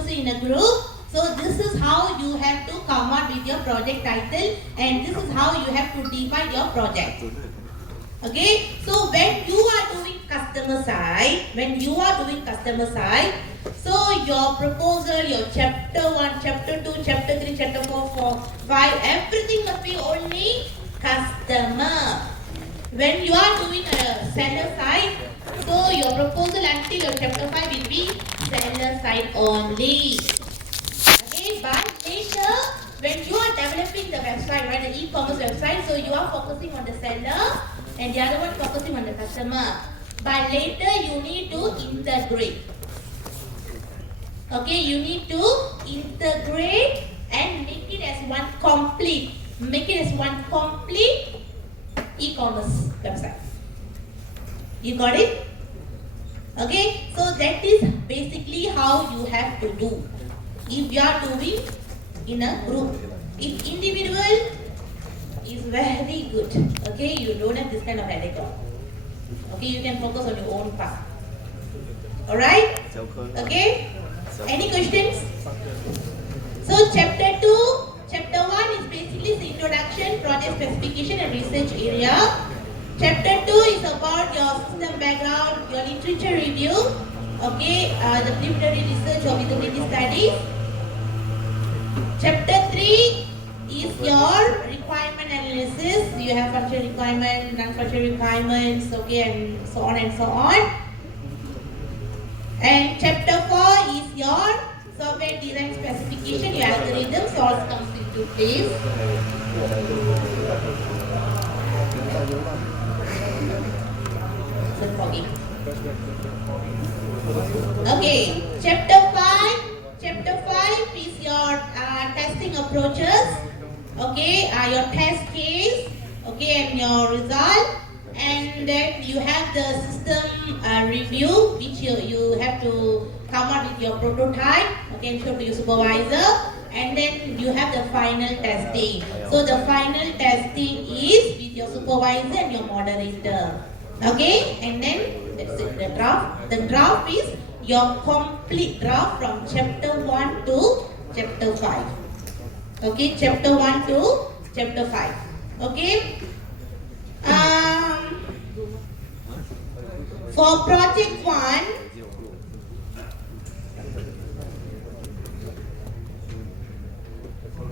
focusing in a group. So this is how you have to come out with your project title, and this is how you have to define your project. Okay, so when you are doing customer side, so your proposal, your chapter 1, chapter 2, chapter 3, chapter 4, 5, everything must be only customer. When you are doing a seller side, so your proposal until your chapter 5 will be seller side only. Okay, but later when you are developing the website, right, the e-commerce website, so you are focusing on the seller and the other one focusing on the customer. But later you need to integrate. Okay, you need to integrate and make it as one complete. E-commerce website. You got it? Okay, so that is basically how you have to do. If you are doing in a group, if individual is very good, okay, you don't have this kind of headache. Okay, you can focus on your own path. Alright? Okay? Any questions? So chapter 2, chapter 1 is basically the introduction, project specification and research area. Chapter 2 is about your system background, your literature review, okay, the preliminary research or feasibility studies. Chapter 3 is your requirement analysis. You have functional requirement, non-functional requirements, okay, and so on and so on. And chapter 4 is your software design specification, your algorithms, all comes into place. Okay, chapter 5 is your testing approaches, okay, your test case, okay, and your result. And then you have the system review, which you have to come up with your prototype, okay, and show to your supervisor. And then you have the final testing. So the final testing is with your supervisor and your moderator. Okay, and then that's it, the draft. The draft is your complete draft from chapter 1 to chapter 5. Okay, chapter 1 to chapter 5. Okay. For project 1,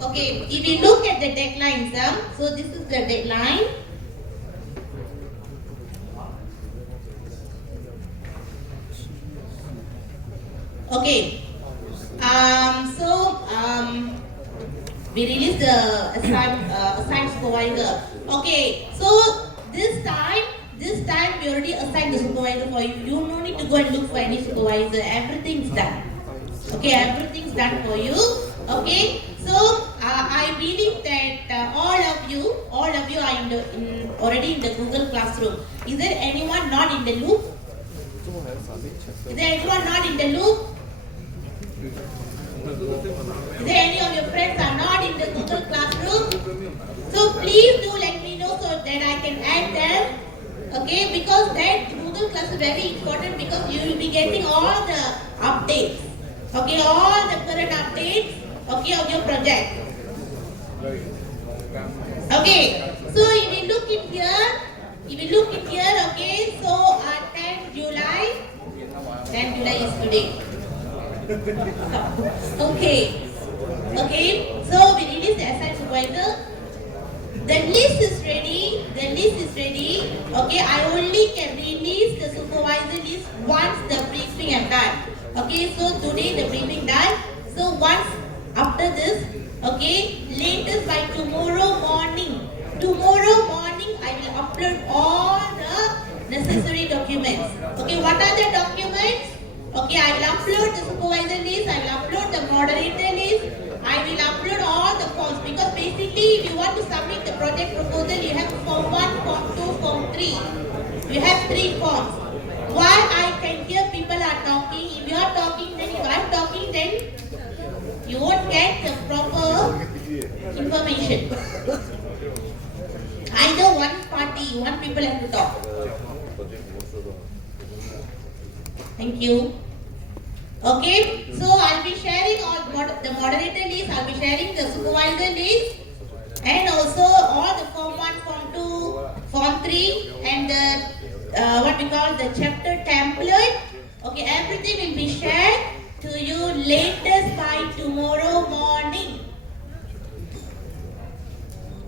okay, if you look at the deadlines, so this is the deadline. Okay, we released the assigned supervisor. Okay, so this time we already assigned the supervisor for you. You no need to go and look for any supervisor. Everything's done. Okay, everything's done for you. Okay, so I believe that all of you are already in the Google Classroom. Is there anyone not in the loop? Is there anyone not in the loop? Is there any of your friends are not in the Google Classroom? So please do let me know so that I can add them. Okay, because that Google Class is very important because you will be getting all the updates. Okay, all the current updates, okay, of your project. Okay, so if you look in here, okay, so 10 July is today. Okay, so we release the assigned supervisor. The list is ready. Okay, I only can release the supervisor list once the briefing is done. Okay, so today the briefing done. So once after this, okay, latest by tomorrow morning, I will upload all the necessary documents. Okay, what are the documents? Okay, I will upload the supervisor list, I will upload the moderator list, I will upload all the forms, because basically if you want to submit the project proposal, you have form 1, form 2, form 3. You have 3 forms. While I can hear people are talking, if you are talking, then if I am talking, then you won't get the proper information. Either one people have to talk. Thank you. Okay, so I'll be sharing the moderator list, I'll be sharing the supervisor list, and also all the Form 1, Form 2, Form 3, and the what we call the chapter template. Okay, everything will be shared to you latest by tomorrow morning.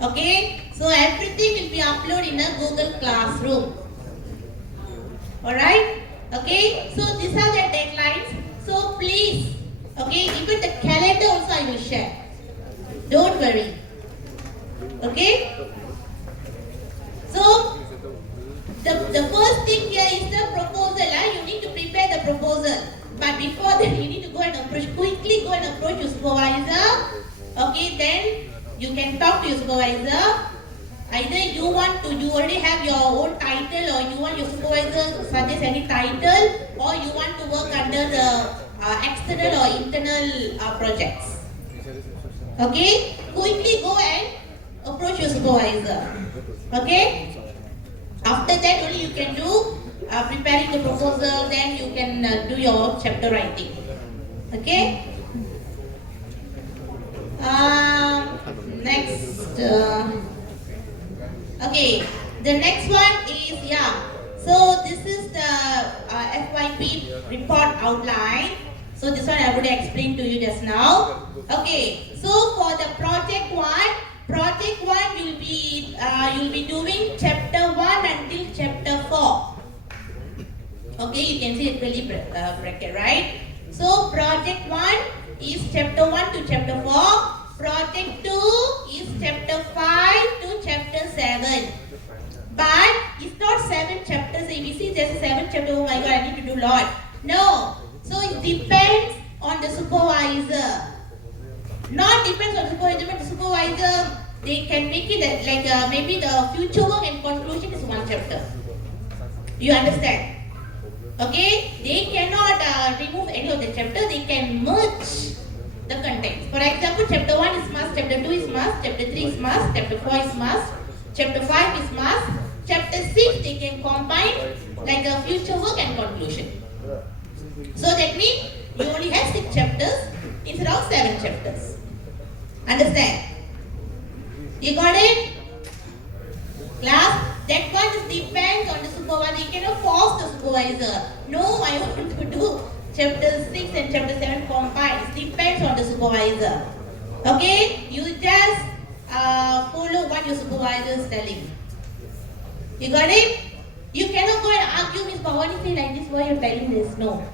Okay, so everything will be uploaded in a Google Classroom. Alright, okay, so these are the deadlines. So please, okay, even the calendar also I will share. Don't worry. Okay? So, the first thing here is the proposal. You need to prepare the proposal. But before that, you need to go and quickly go and approach your supervisor. Okay, then you can talk to your supervisor. Either you already have your own title, or you want your supervisor to suggest any title, or you want to work under the external or internal projects. Okay? Quickly go and approach your supervisor. Okay? After that only you can do preparing the proposal, then you can do your chapter writing. Okay? Next. Okay, the next one is, so this is the FYP report outline. So this one I already explained to you just now. Okay, so for the project one you'll be doing chapter 1 until chapter 4. Okay, you can see it really bracket, right? So project 1 is chapter 1 to chapter 4. Project 2 is chapter 5 to chapter 7. But it's not 7 chapters. If you see there's a 7 chapter, oh my god, I need to do a lot. No. So it depends on the supervisor. Not depends on the supervisor, but the supervisor, they can make it like maybe the future work and conclusion is 1 chapter. You understand? Okay? They cannot remove any of the chapter. They can merge the contents. For example, chapter 1 is must, chapter 2 is must, chapter 3 is must, chapter 4 is must, chapter 5 is must, chapter 6 they can combine like a future work and conclusion. So that means you only have 6 chapters instead of 7 chapters. Understand? You got it? Class? That one just depends on the supervisor. You cannot force the supervisor. No, I want to do chapter 6 and chapter 7 combined. It depends on the supervisor. Okay? You just follow what your supervisor is telling. You got it? You cannot go and argue with Bhavani like this, why you're telling this. No.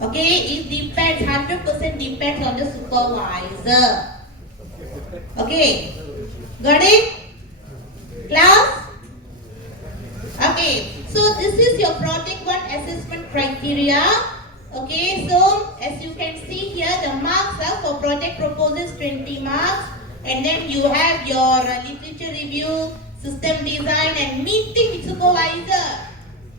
Okay? It depends, 100% depends on the supervisor. Okay? Got it? Class? Okay. So this is your project 1 assessment criteria. Okay, so as you can see here, the marks are for project proposals 20 marks, and then you have your literature review, system design, and meeting with supervisor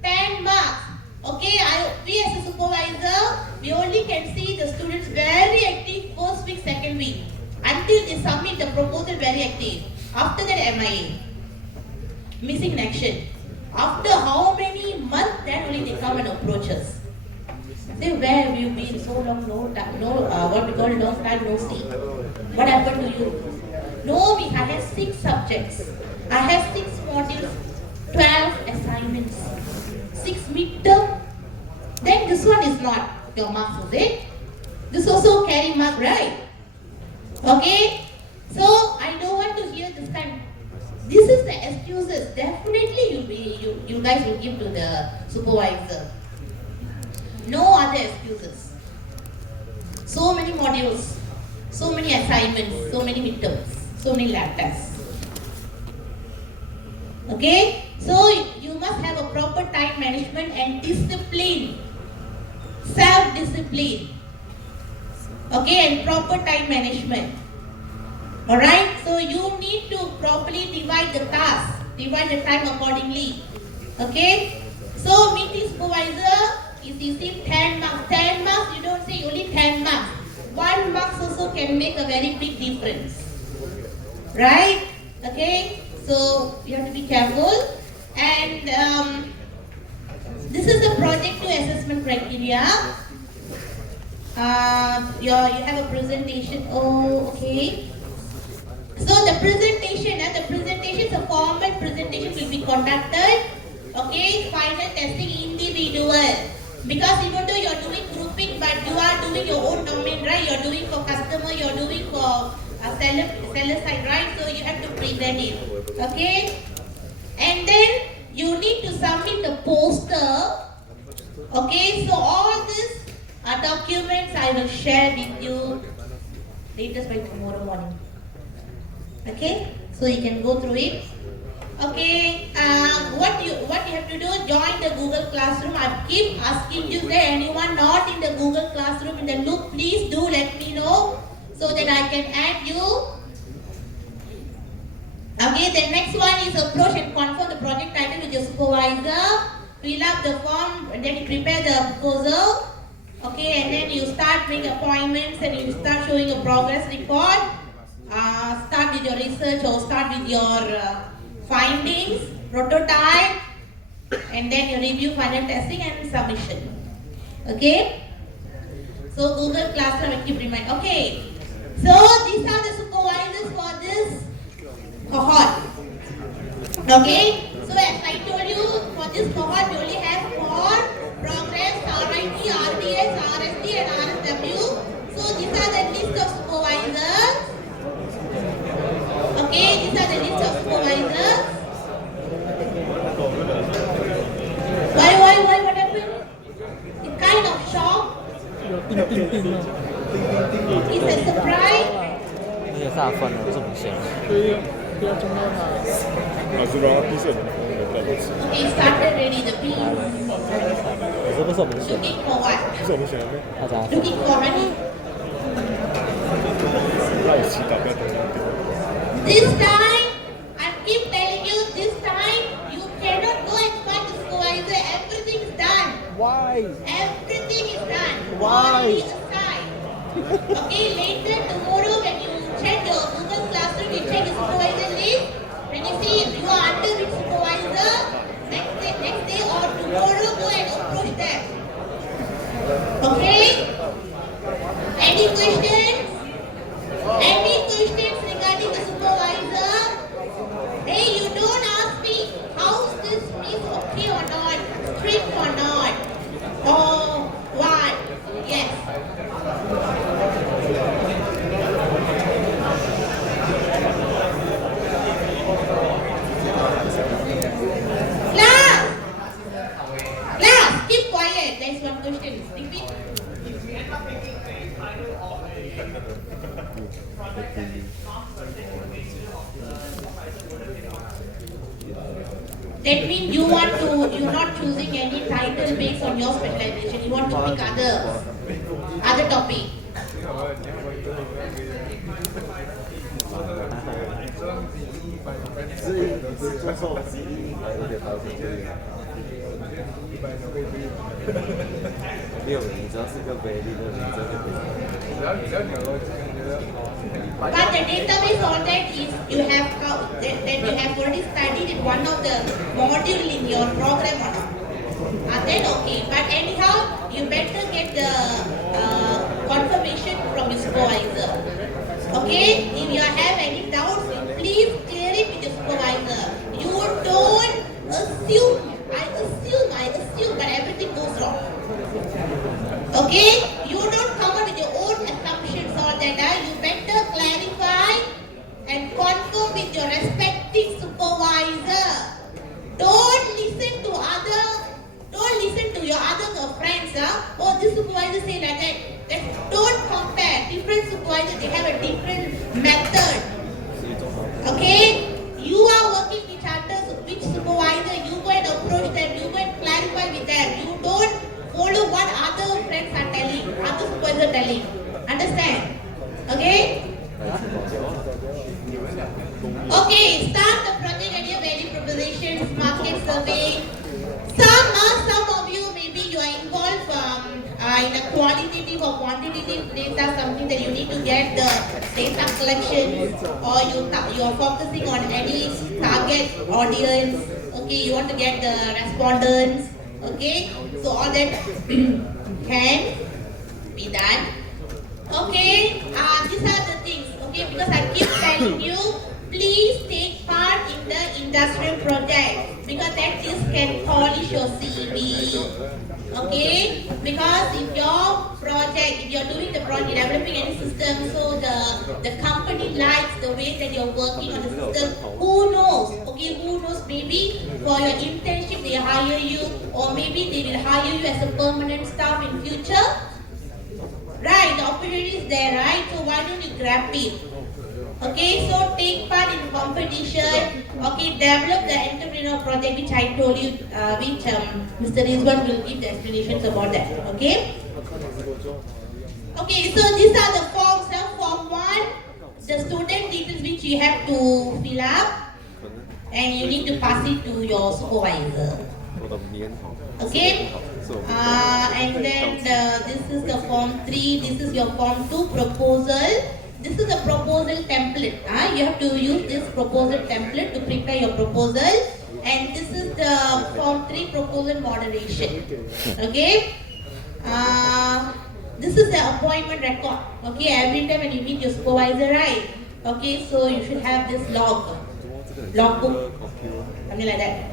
10 marks. Okay, we as a supervisor, we only can see the students very active first week, second week, until they submit the proposal very active. After that, MIA, missing in action. After how many months, then only they come and approach us. Say, where have you been so long, what we call long time no see. What happened to you? No, I have 6 subjects. I have 6 modules, 12 assignments, 6 midterm. Then this one is not your marks, is it? This also carry mark, right? Okay? So, I don't want to hear this time. This is the excuses. Definitely you guys will give to the supervisor. No other excuses. So many modules, so many assignments, so many midterms, so many lab tests. Okay? So you must have a proper time management and discipline. Self-discipline. Okay? And proper time management. Alright? So you need to properly divide the task, divide the time accordingly. Okay? So meeting supervisor, if you see 10 marks, you don't say only 10 marks. 1 mark also can make a very big difference. Right? Okay? So you have to be careful. And this is the project 2 assessment criteria. you have a presentation. Oh, okay. So the presentation, the a formal presentation will be conducted. Okay, final testing individual. Because even though you're doing grouping, but you are doing your own domain, right? You're doing for customer, you're doing for seller side, right? So you have to present it. Okay, and then you need to submit the poster. Okay, so all these documents I will share with you latest by tomorrow morning. Okay, so you can go through it. Okay, what you have to do, join the Google Classroom. I keep asking you, is there anyone not in the Google Classroom in the loop? Please do let me know so that I can add you. Okay, the next one is approach and confirm the project title with your supervisor. Fill up the form and then you prepare the proposal. Okay, and then you start making appointments and you start showing a progress report. Start with your research or start with your findings, prototype, and then you review final testing and submission. Okay? So Google Classroom will keep remind. Okay. So these are the supervisors for this cohort. Okay? So as I told you, for this cohort we only have 4 progress, RIT, RDS, RSD and RSW. So these are the list of supervisors. Okay, these are the list of supervisors. Why, what happened? It's kind of shock. It's a surprise. 那个大份了，这么显。 Okay, started ready the P. 可是不是我们选， Looking for what? 不是我们选的咩？大家。 Looking for money. This time, I keep telling you, this time you cannot go and find the supervisor. Everything is done. Why? Everything is done. Why? Already assigned. Okay, later tomorrow when you check your Google Classroom, you check the supervisor list. When you see you are under which supervisor, next day or tomorrow go and approach them. Okay? Any questions? Any questions regarding the supervisor? Hey, you don't ask me how's this is okay or not, strict or not, or what? Yes. Class, keep quiet. There is one question. Repeat. That means you're not choosing any title based on your specialization. You want to pick other topic. But the database all that is you have already studied in one of the module in your program or not. Then okay. But anyhow, you better get the confirmation from your supervisor. Okay? If you have any doubts, please clear it with your supervisor. You don't assume. I assume, but everything goes wrong. Okay? You don't come up with your own assumptions all that. You better clarify and confirm with your respective supervisor. Don't listen to your other friends. Oh, this supervisor say like that. Don't compare. Different supervisors, they have a different method. Okay? You are working with others, which supervisor, you go and approach them, you go and clarify with them. You don't follow what other friends are telling, other supervisors are telling. Understand? Okay? Okay, start the project and your value propositions, market survey. Some of you, maybe you are involved in a qualitative or quantitative data, something that you need to get the data collection, or you are focusing on any target audience. Okay, you want to get the respondents. Okay, so all that can be done. Okay, these are the things, okay, because I keep telling you, please take part in the industrial project because that this can polish your CV. Okay, because if your project, if you're doing the project, developing any system, so the company likes the way that you're working on the system, who knows? Okay, who knows? Maybe for your internship they hire you, or maybe they will hire you as a permanent staff in future. Right, the opportunity is there, right? So why don't you grab it? Okay, so take part in competition. Okay, develop the entrepreneur project which I told you, which Mr. Rizwan will give the explanations about that. Okay. Okay, so these are the forms. Now, form 1, the student details which you have to fill up, and you need to pass it to your supervisor. Okay. And then this is the form 3, this is your form 2 proposal. This is a proposal template. You have to use this proposal template to prepare your proposal. And this is the form 3 proposal moderation. Okay. This is the appointment record. Okay, every time when you meet your supervisor, right? Okay, so you should have this logbook, something like that.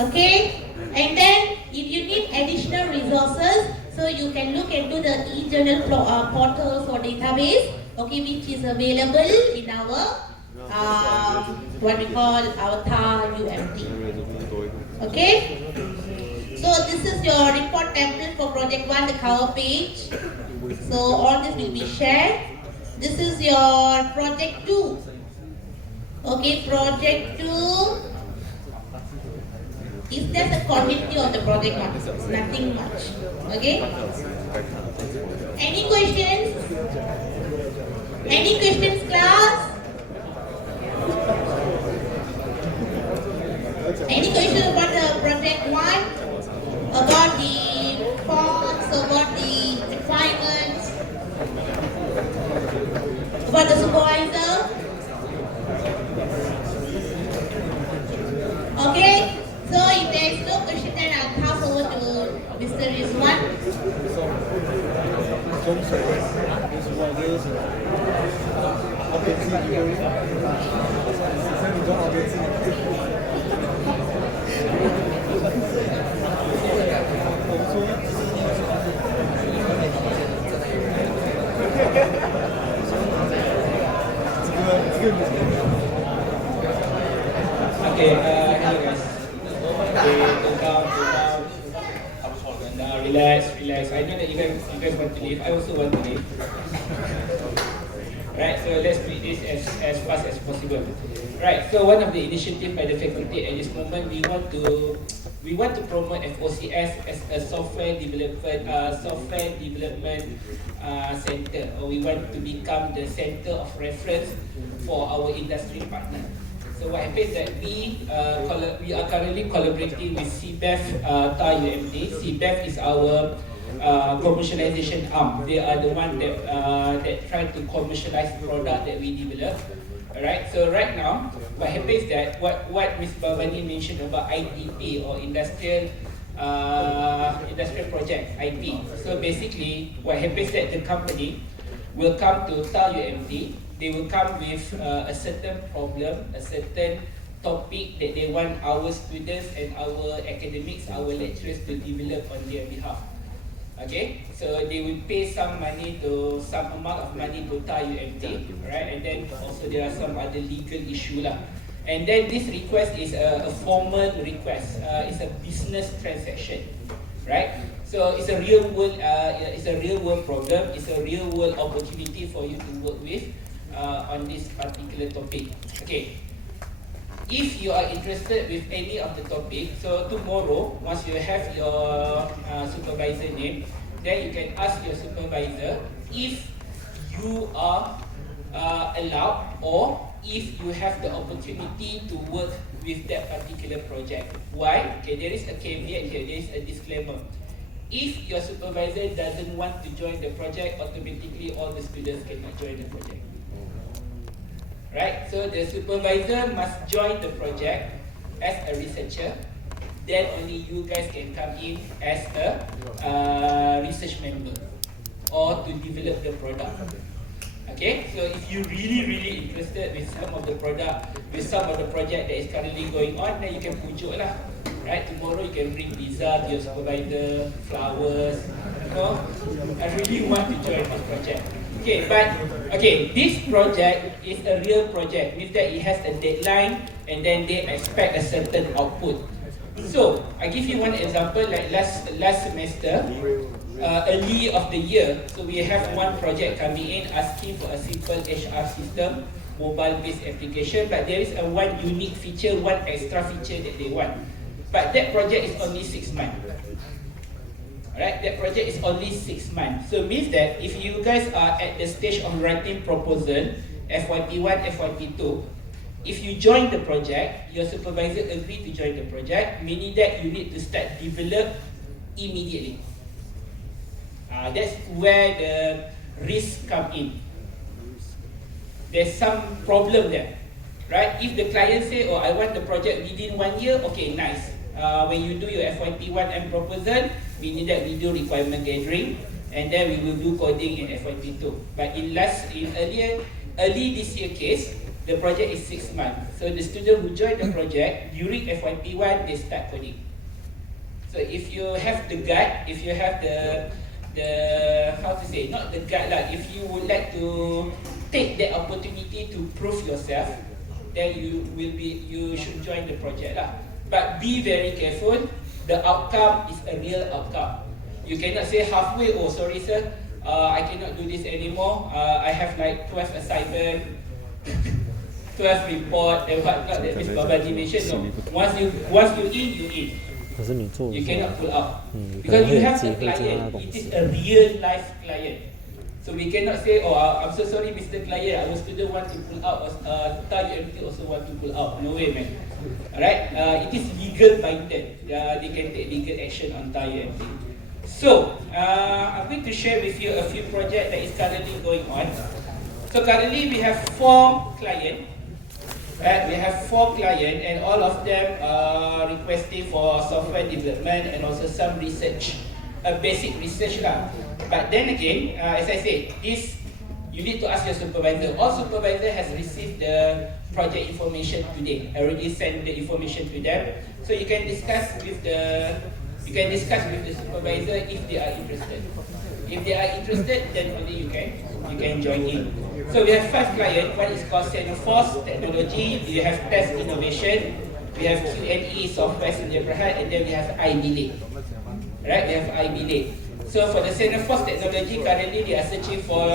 Okay. And then if you need additional resources, so you can look into the e-journal portals or database, okay, which is available in our what we call our TAR UMT. Okay. So this is your report template for project 1, the cover page. So all this will be shared. This is your project 2. Okay, project 2. Is there a continuity of the project 1? Nothing much. Okay? Any questions? Any questions, class? Any questions about the project 1? About the forms, about the requirements? About the supervisor? Okay? So if there is no question, then I'll pass over to Mr. Rizwan. Okay, hello guys. Relax. I know that you guys want to leave. I also want to leave. Right, so let's do this as fast as possible. Right, so one of the initiatives by the faculty at this moment, we want to promote FOCS as a software development center, or we want to become the center of reference for our industry partner. So what happens is that we are currently collaborating with CBEF TAR UMT. CBEF is our commercialization arm. They are the one that try to commercialize product that we develop. Alright. So right now, what happens is that what Ms. Bhavani mentioned about ITP or industrial project IP. So basically, what happens is that the company will come to TAR UMT. They will come with a certain problem, a certain topic that they want our students and our academics, our lecturers to develop on their behalf. Okay, so they will pay some amount of money to TAR UMT, right? And then also there are some other legal issue lah. And then this request is a formal request. It's a business transaction, right? So it's a real world problem. It's a real world opportunity for you to work with on this particular topic. Okay. If you are interested with any of the topic, so tomorrow, once you have your supervisor name, then you can ask your supervisor if you are allowed or if you have the opportunity to work with that particular project. Why? Okay, there is a caveat here, there is a disclaimer. If your supervisor doesn't want to join the project, automatically all the students cannot join the project. Right, so the supervisor must join the project as a researcher. Then only you guys can come in as a research member or to develop the product. Okay, so if you really interested with some of the product, with some of the project that is currently going on, then you can pujuk lah. Right, tomorrow you can bring pizza to your supervisor, flowers, you know. I really want to join this project. Okay, but okay, this project is a real project. With that, it has a deadline, and then they expect a certain output. So I give you one example. Like last semester, early of the year, so we have one project coming in asking for a simple HR system, mobile-based application, but there is a one unique feature, one extra feature that they want. But that project is only 6 months. Alright, that project is only 6 months. So means that if you guys are at the stage of writing proposal, FYP1, FYP2, if you join the project, your supervisor agree to join the project, meaning that you need to start develop immediately. That's where the risk come in. There's some problem there, right? If the client say, oh, I want the project within 1 year, okay, nice. When you do your FYP1 and proposal, meaning that we do requirement gathering, and then we will do coding in FYP2. But in early this year case, the project is 6 months. So the student who join the project, during FYP1, they start coding. So if you have the gut, if you have the how to say, not the gut lah, if you would like to take that opportunity to prove yourself, then you should join the project lah. But be very careful, the outcome is a real outcome. You cannot say halfway, oh sorry sir, I cannot do this anymore, I have like 12 assignment, 12 report, and whatnot that Ms. Babaji mentioned. No, once you in, you in. You cannot pull out. Because you have a client, it is a real life client. So we cannot say, oh, I'm so sorry Mr. Client, our student want to pull out, TAR UMT also want to pull out. No way, man. Alright, it is legal binded. They can take legal action on TAR UMT. So, I'm going to share with you a few projects that is currently going on. So currently we have 4 clients. Right, we have 4 clients, and all of them are requesting for software development and also some research, basic research lah. But then again, as I said, this you need to ask your supervisor. All supervisor has received the project information today. I already sent the information to them, so you can discuss with the supervisor if they are interested. If they are interested, then only you can join in. So we have 5 clients. One is called Force Technology. We have Test Innovation. We have Q&E Software Sdn, and then we have iDelay. Right, we have iDelay. So for the Force Technology, currently they are searching for,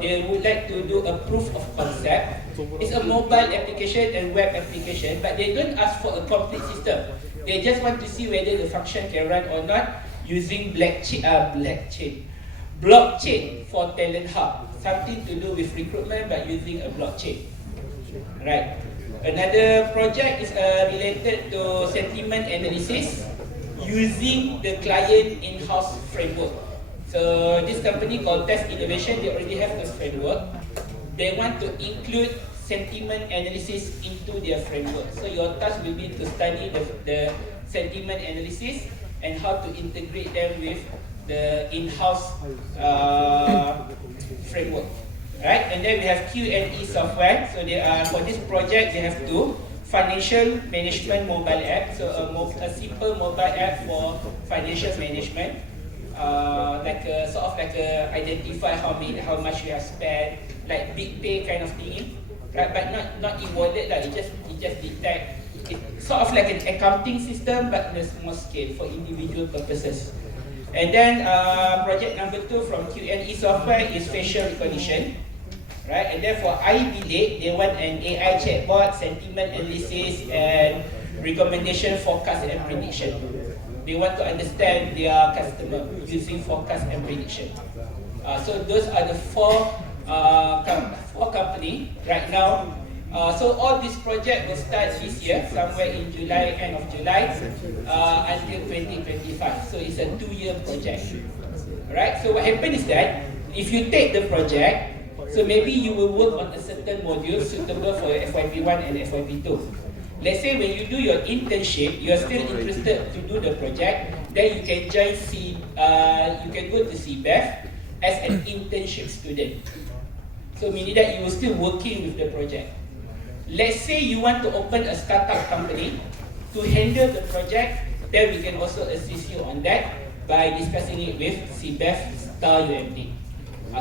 they would like to do a proof of concept. It's a mobile application and web application, but they don't ask for a complete system. They just want to see whether the function can run or not using blockchain for talent hub. Something to do with recruitment, but using a blockchain. Right. Another project is related to sentiment analysis using the client in-house framework. So this company called Test Innovation, they already have this framework. They want to include sentiment analysis into their framework. So your task will be to study the sentiment analysis and how to integrate them with the in-house framework. Right? And then we have Q&E software. So they are, for this project, they have 2. Financial management mobile app, so a simple mobile app for financial management, sort of like identify how much you have spent, like big pay kind of thing, right? But not in wallet, like it just detect. It's sort of like an accounting system, but in a small scale for individual purposes. And then project number 2 from Q&E software is facial recognition. Right, and then for iDelay, they want an AI chatbot, sentiment analysis, and recommendation, forecast, and prediction. They want to understand their customer using forecast and prediction. So those are the 4 companies right now. So all this project will start this year, somewhere in July, end of July, until 2025. So it's a 2-year project. Right. So what happens is that if you take the project, so maybe you will work on a certain module suitable for FYP1 and FYP2. Let's say when you do your internship, you are still interested to do the project, then you can join you can go to CBEF, as an internship student. So meaning that you are still working with the project. Let's say you want to open a startup company to handle the project, then we can also assist you on that by discussing it with CBEF/UMT.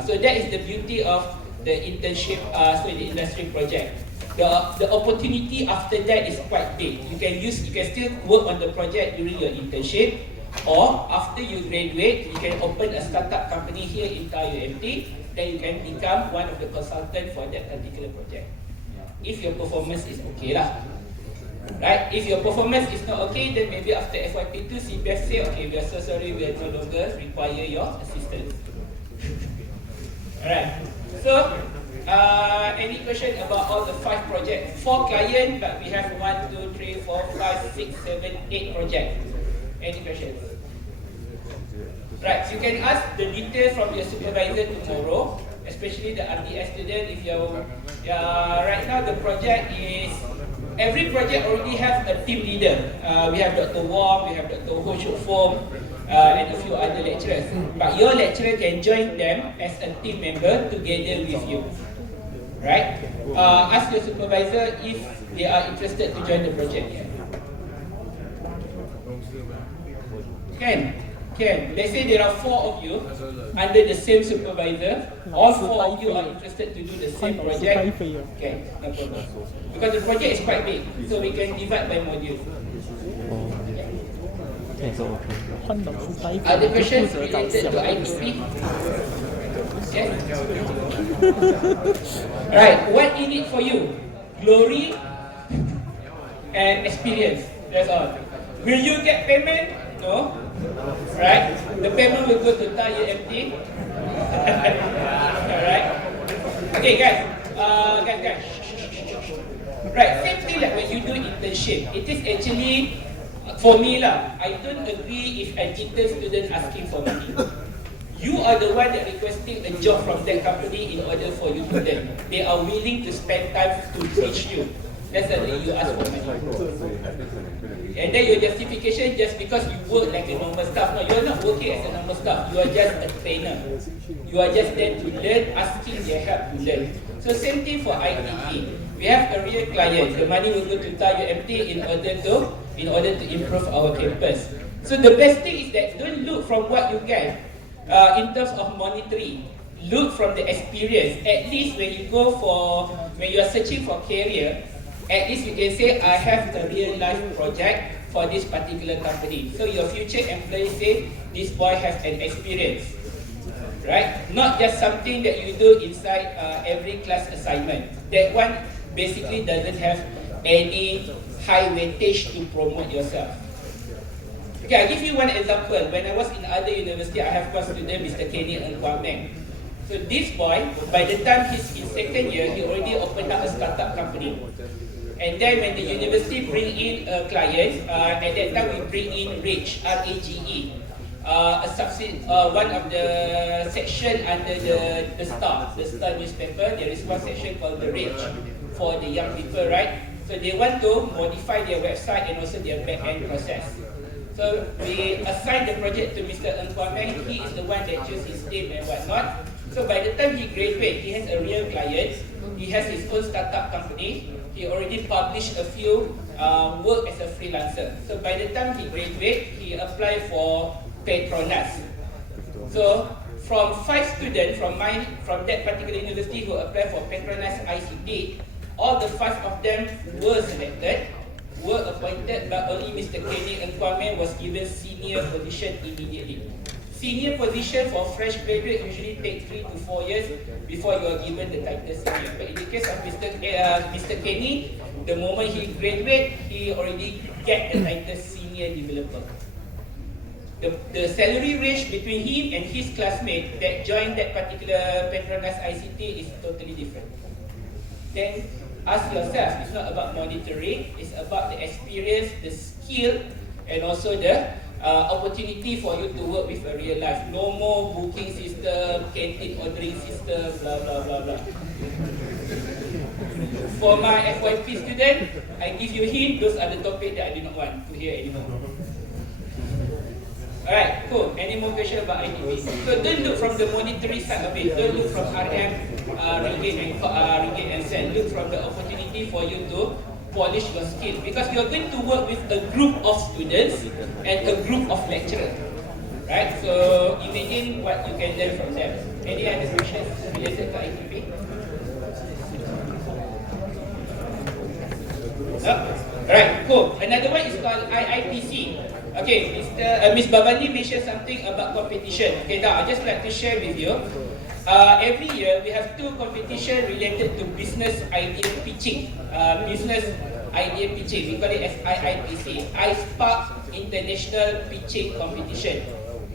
So that is the beauty of the internship, the industry project. The opportunity after that is quite big. You can still work on the project during your internship, or after you graduate, you can open a startup company here in UMT. Then you can become one of the consultants for that particular project. If your performance is okay lah. Right? If your performance is not okay, then maybe after FYP2, CBEF say, okay, we are so sorry, we are no longer require your assistance. Alright. So, any question about all the 5 projects? 4 clients, but we have 1, 2, 3, 4, 5, 6, 7, 8 projects. Any questions? Right, so you can ask the details from your supervisor tomorrow, especially the RDS student. If you're right now, the project is, every project already have a team leader. We have Dr. Wong, we have Dr. Ho Shuk Fong, and a few other lecturers. But your lecturer can join them as a team member together with you. Right? Ask your supervisor if they are interested to join the project. Can. Let's say there are 4 of you under the same supervisor. All 4 of you are interested to do the same project. Okay, no problem. Because the project is quite big, so we can divide by module. Other questions related to ITP? Yes. Right, what in it for you? Glory and experience. That's all. Will you get payment? No. Right? The payment will go to UMT. Alright? Okay, guys. Guys. Right, same thing like when you do internship. It is actually, for me lah, I don't agree if an intern student asking for money. You are the one that requesting a job from that company in order for you to learn. They are willing to spend time to teach you. That's the way you ask for money. And then your justification just because you work like a normal staff. No, you are not working as a normal staff. You are just a trainer. You are just there to learn, asking their help to learn. So same thing for ITP. We have a real client. The money will go to UMT in order to improve our campus. So the best thing is that don't look from what you get in terms of monetary. Look from the experience. At least when you are searching for career, at least you can say, I have a real life project for this particular company. So your future employees say, this boy has an experience. Right? Not just something that you do inside every class assignment. That one basically doesn't have any high weightage to promote yourself. Okay, I'll give you one example. When I was in other university, I have one student, Mr. Kenny Ngwameng. So this boy, by the time he's in 2nd year, he already opened up a startup company. And then when the university bring in a client, at that time we bring in RAGE, R-A-G-E, one of the section under the Star newspaper. There is one section called the RAGE for the young people, right? So they want to modify their website and also their back-end process. So we assign the project to Mr. Ngwameng. He is the one that choose his name and whatnot. So by the time he graduates, he has a real client. He has his own startup company. He already published a few work as a freelancer. So by the time he graduates, he applied for Petronas. So from 5 students from that particular university who applied for Petronas ICT, all the 5 of them were selected, were appointed, but only Mr. Kenny Ngwameng was given senior position immediately. Senior position for fresh graduate usually takes 3 to 4 years before you are given the title senior. But in the case of Mr. Kenny, the moment he graduates, he already get the title senior developer. The salary range between him and his classmate that joined that particular Petronas ICT is totally different. Then ask yourself, it's not about monetary, it's about the experience, the skill, and also the opportunity for you to work with a real life. No more booking system, canteen ordering system, blah blah blah blah. For my FYP student, I give you hint, those are the topics that I do not want to hear anymore. Alright, cool. Any more questions about IDP? So don't look from the monetary side of it. Don't look from RM, ringgit and cent. Look from the opportunity for you to polish your skill, because you're going to work with a group of students and a group of lecturers. Right? So imagine what you can learn from them. Any other questions related to IDP? Alright, cool. Another one is called IIPC. Okay, Miss Babani mentioned something about competition. Okay, now I just like to share with you. Every year we have two competition related to business idea pitching. Business idea pitching. We call it as IIPC, iSpark International Pitching Competition.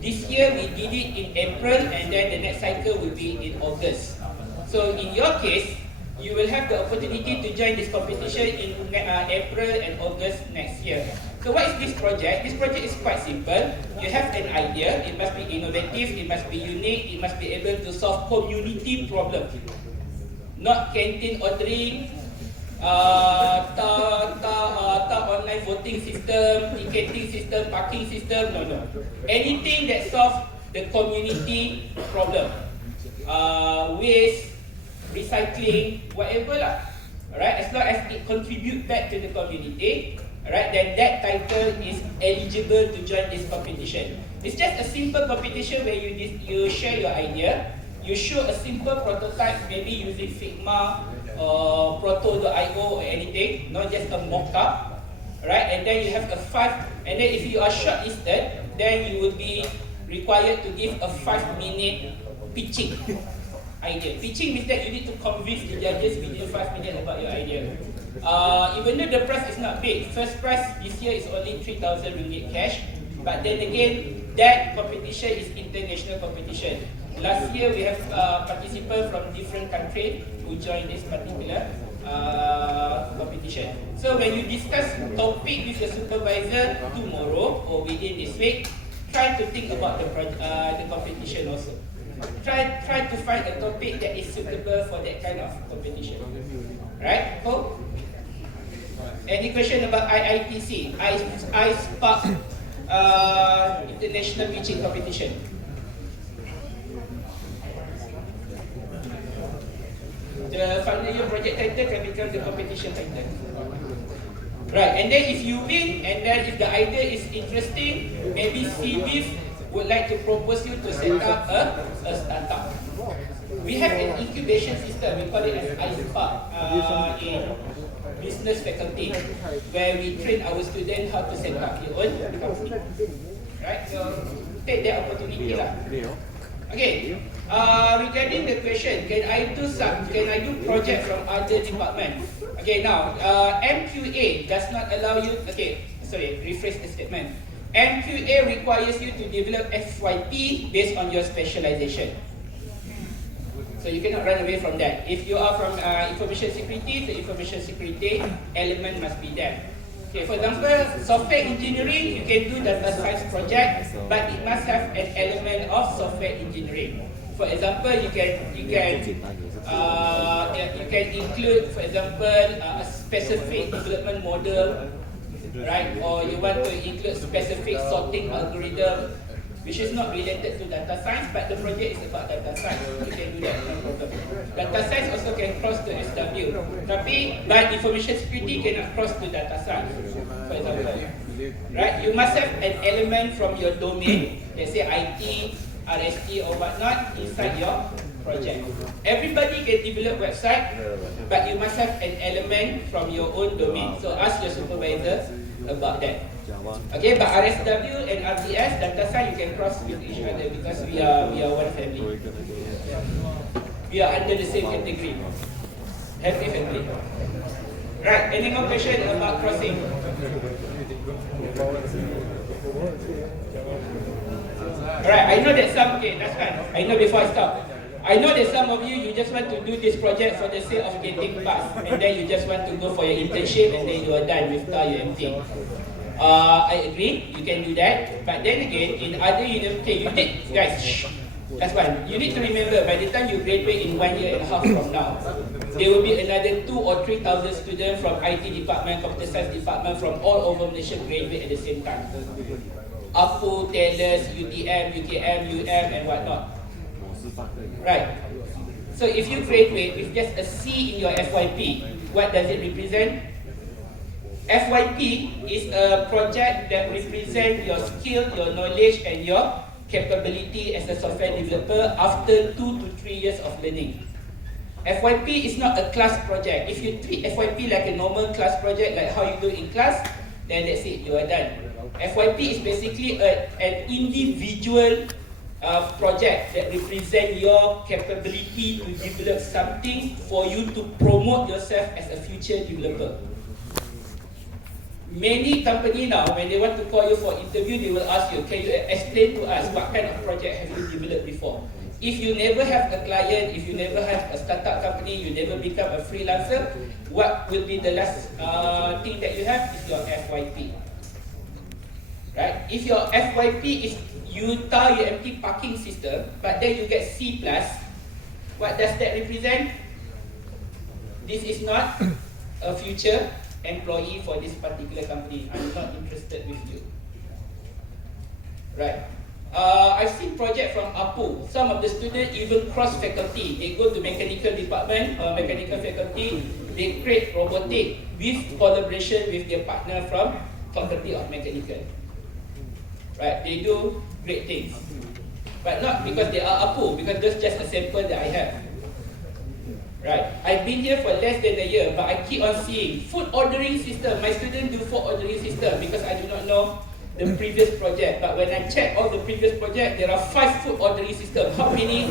This year we did it in April, and then the next cycle will be in August. So in your case, you will have the opportunity to join this competition in April and August next year. So what is this project? This project is quite simple. You have an idea, it must be innovative, it must be unique, it must be able to solve community problems. Not canteen ordering, online voting system, ticketing system, parking system, no. Anything that solves the community problem. Waste, recycling, whatever lah. Alright, as long as it contributes back to the community, alright, then that title is eligible to join this competition. It's just a simple competition where you share your idea, you show a simple prototype, maybe using Figma or Proto.io or anything, not just a mock-up, alright, and then you have and then if you are shortlisted, then you will be required to give a 5-minute pitching idea. Pitching means that you need to convince the judges within 5 minutes about your idea. Even though the prize is not big, first prize this year is only 3,000 ringgit cash, but then again, that competition is international competition. Last year we have participants from different countries who joined this particular competition. So when you discuss topic with your supervisor tomorrow or within this week, try to think about the competition also. Try to find a topic that is suitable for that kind of competition. Right? Hope? Any question about IIPC, iSpark International Pitching Competition? The final year project title can become the competition title. Right, and then if you win, and then if the idea is interesting, maybe CBIF would like to propose you to set up a startup. We have an incubation system, we call it as iSpark in business faculty, where we train our students how to set up your own company. Right, so take that opportunity lah. Okay, regarding the question, can I do project from other department? Okay, now MQA does not allow you. Okay, sorry, rephrase the statement. MQA requires you to develop FYP based on your specialization. So you cannot run away from that. If you are from information security, the information security element must be there. Okay, for example, software engineering, you can do data science project, but it must have an element of software engineering. For example, you can include, for example, a specific development model, right? Or you want to include specific sorting algorithm, which is not related to data science, but the project is about data science. You can do that, no problem. Data science also can cross to SW, but information security cannot cross to data science, for example. Right? You must have an element from your domain, let's say IT, RST or whatnot, inside your project. Everybody can develop website, but you must have an element from your own domain. So ask your supervisor about that. Okay, but RSW and RTS, data science, you can cross with each other because we are one family. We are under the same category. Happy family. Right, any more question about crossing? Alright, I know that some, okay, that's fine. I know before I stop. I know that some of you just want to do this project for the sake of getting pass, and then you just want to go for your internship, and then you are done with your MT. I agree, you can do that, but then again, in other universities, you need, guys, that's one. You need to remember, by the time you graduate in 1 year and a half from now, there will be another 2,000 or 3,000 students from IT department, computer science department, from all over Malaysia graduate at the same time. APO, TELUS, UTM, UKM, UM, and whatnot. Right. So if you graduate with just a C in your FYP, what does it represent? FYP is a project that represents your skill, your knowledge, and your capability as a software developer after 2 to 3 years of learning. FYP is not a class project. If you treat FYP like a normal class project, like how you do in class, then that's it, you are done. FYP is basically an individual project that represents your capability to develop something for you to promote yourself as a future developer. Many companies now, when they want to call you for interview, they will ask you, can you explain to us what kind of project have you developed before? If you never have a client, if you never have a startup company, you never become a freelancer, what will be the last thing that you have is your FYP. Right? If your FYP is you tahu your empty parking system, but then you get C+, what does that represent? This is not a future employee for this particular company. I'm not interested with you. Right. I've seen project from APO. Some of the students even cross faculty. They go to mechanical department or mechanical faculty. They create robotic with collaboration with their partner from faculty of mechanical. Right. They do great things. But not because they are APO, because that's just a sample that I have. Right. I've been here for less than a year, but I keep on seeing food ordering system. My students do food ordering system because I do not know the previous project. But when I check all the previous project, there are 5 food ordering systems. How many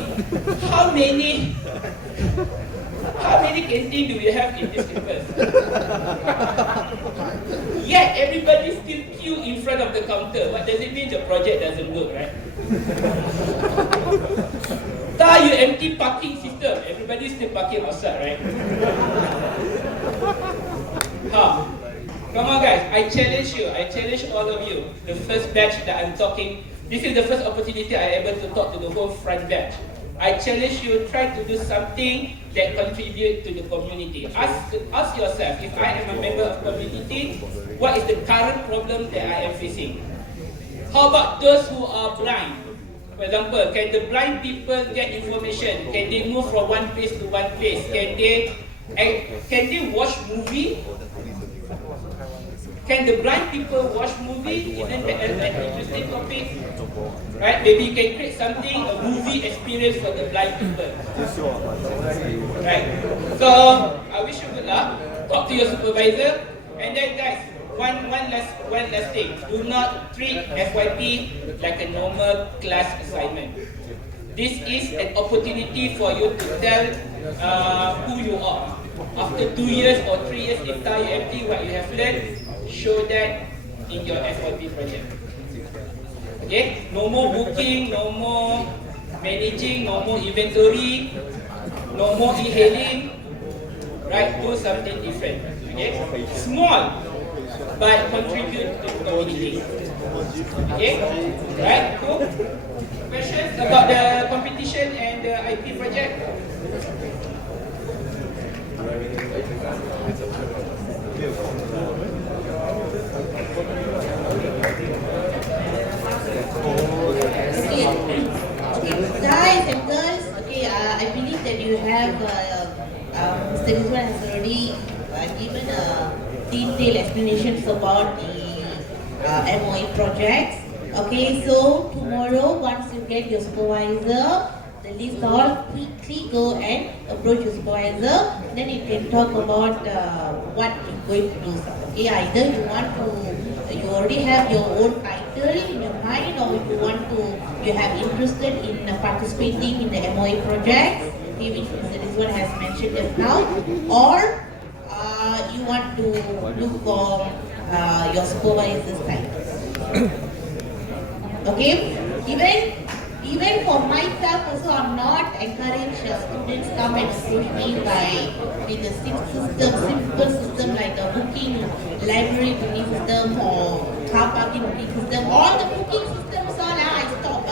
canteen do we have in this campus? Yet everybody still queue in front of the counter. What does it mean? The project doesn't work, right? You empty parking system. Everybody still parking outside, right? Come on guys, I challenge you. I challenge all of you. The first batch that I'm talking, this is the first opportunity I able to talk to the whole front batch. I challenge you, try to do something that contribute to the community. Ask yourself, if I am a member of community, what is the current problem that I am facing? How about those who are blind? For example, can the blind people get information? Can they move from one place to one place? Can they watch movie? Can the blind people watch movie? Isn't that an interesting topic? Right? Maybe you can create something, a movie experience for the blind people. Right? So, I wish you good luck. Talk to your supervisor. And then guys, one last thing. Do not treat FYP like a normal class assignment. This is an opportunity for you to tell who you are. After 2 years or 3 years in TAU what you have learned, show that in your FYP project. Okay? No more booking, no more managing, no more inventory, no more e-hailing. Right? Do something different. Okay? Small, but contribute to the community. Okay? Right? Cool? Questions about the competition and the IP project? Okay, guys and girls, I believe that you have, Mr. Rizwan has already given detailed explanations about the MOE projects. Okay, so tomorrow, once you get your supervisor, the list all, quickly go and approach your supervisor. Then you can talk about what you're going to do. Okay, either you already have your own title in your mind, or you have interested in participating in the MOE projects, okay, which Mr. Rizwan has mentioned just now, or you want to look for your supervisor's title. Okay, even for myself also, I'm not encourage students come and approach me with a simple system like a booking library booking system or car parking booking system. All the booking systems I stop.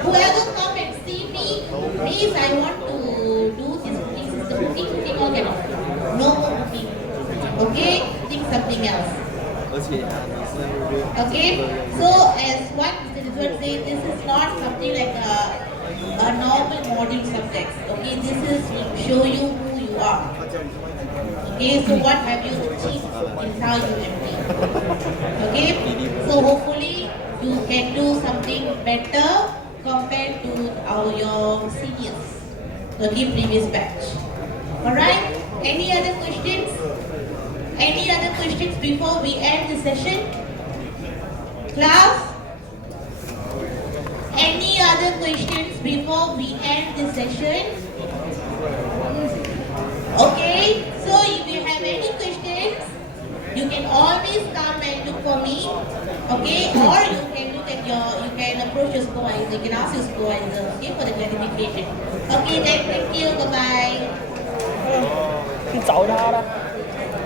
Whoever come and see me, please, I want to do this booking system. Booking all cannot. No more booking. Okay, think something else. Okay, so as would say this is not something like a normal module subject. Okay, this is to show you who you are. Okay, so what have you achieved in how you MD? Okay, so hopefully you can do something better compared to your seniors. Okay, previous batch. Alright, any other questions? Any other questions before we end the session? Class? Any other questions before we end the session? Okay, so if you have any questions, you can always come and look for me. Okay, or you can look at you can approach your supervisor, you can ask your supervisor, okay, for the clarification. Okay, then thank you, bye bye. 去找他了。